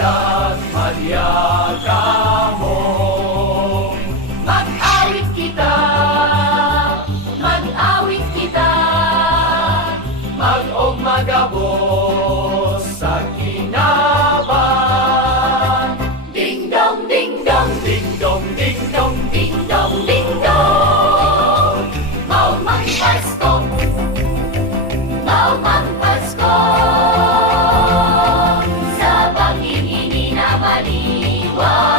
at magyakamo. Mag-awit kita, mag-awit kita, mag-og magabos sa kinaban. Ding dong, ding dong, ding dong, ding dong, ding dong, ding dong. Mau magpasko, mau magpasko, sa pag-ibig na maliwanag.